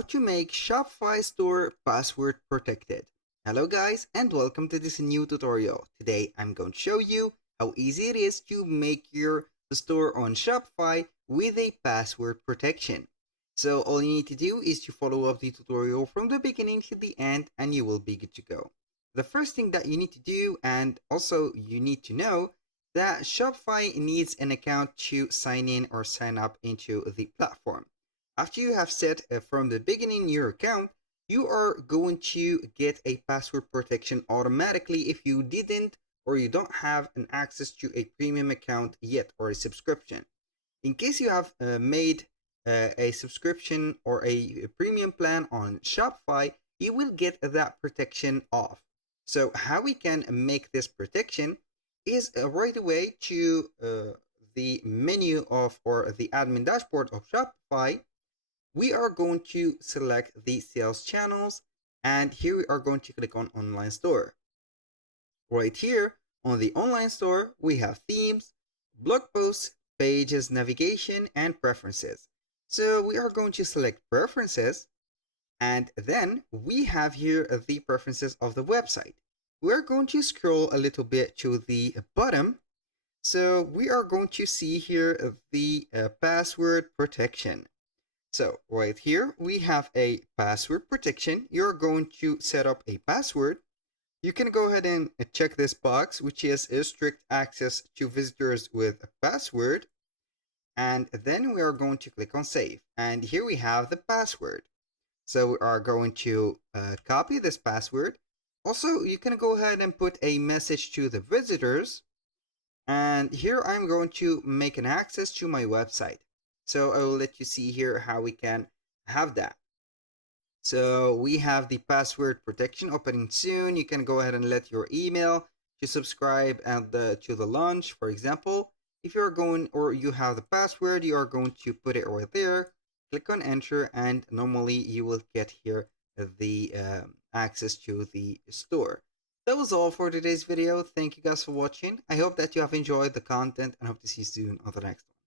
how to make Shopify store password protected. Hello guys and welcome to this new tutorial. Today I'm going to show you how easy it is to make your store on Shopify with a password protection. So all you need to do is to follow up the tutorial from the beginning to the end and you will be good to go. The first thing that you need to do, and also you need to know, that Shopify needs an account to sign in or sign up into the platform. After you have set from the beginning your account, you are going to get a password protection automatically if you didn't or you don't have an access to a premium account yet or a subscription. In case you have made a subscription or a premium plan on Shopify, you will get that protection off. So how we can make this protection is right away to the menu of or the admin dashboard of Shopify. We are going to select the sales channels, and here we are going to click on online store. Right here on the online store, we have themes, blog posts, pages, navigation, and preferences. So we are going to select preferences, and then we have here the preferences of the website. We're going to scroll a little bit to the bottom. So we are going to see here the password protection. So right here, we have a password protection. You're going to set up a password. You can go ahead and check this box, which is strict access to visitors with a password. And then we are going to click on save. And here we have the password. So we are going to copy this password. Also, you can go ahead and put a message to the visitors. And here I'm going to make an access to my website. So I will let you see here how we can have that. So we have the password protection opening soon. You can go ahead and let your email to subscribe and to the launch, for example. If you're going or you have the password, you are going to put it right there. Click on enter, and normally you will get here the access to the store. That was all for today's video. Thank you guys for watching. I hope that you have enjoyed the content and hope to see you soon on the next one.